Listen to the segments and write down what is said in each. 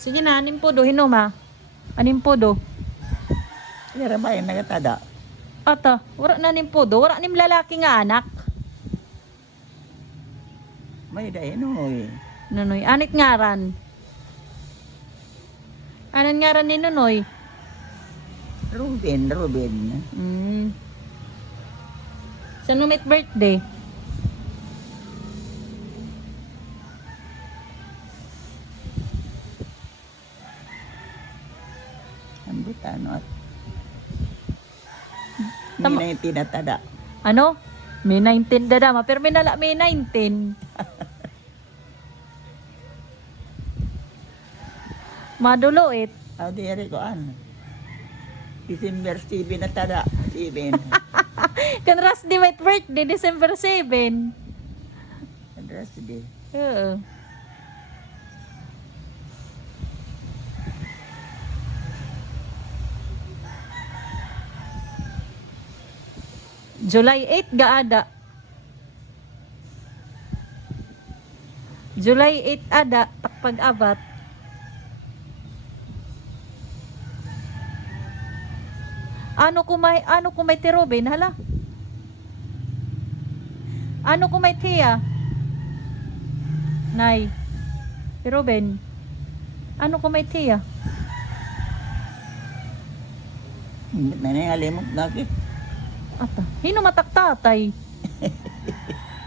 Sige na, anim po do. Hinom ha. Anim po do. Kaya ba yung nagatada? Ata, wala na nim po do. Wala nim lalaki nga anak. May dahil no eh. Nunoy, anit ngaran. Anan ngaran ni Nunoy? Ruben. Sa numit birthday? Ang butano at Tama. may na tinatada. Ano? May 19 dadama. Pero may nala may 19. Maduloit. How di ko ano? December 7 na tada. 7. Kanras di may birthday, December 7. Address di. Oo. July 8 gaada. July 8 ada takpag-abat. Ano kung may tirobin hala? Ano kung may tiya? Nay. Tirobin. Ano kung may tiya? Nanangalimok nakit. Ata, hino mataktatay?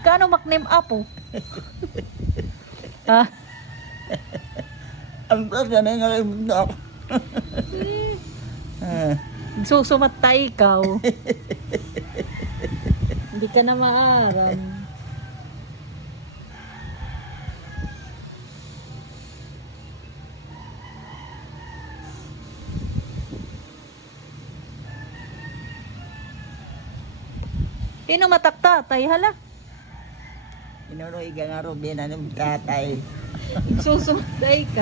Kano maknim apo? Ah, Ang taga nanangalimok na ako. susumat ta ikaw. Hindi ka na maaram. Hino mataktatay hala? Inuno iga nga Ruben, anong tatay. Susumat ta ikaw.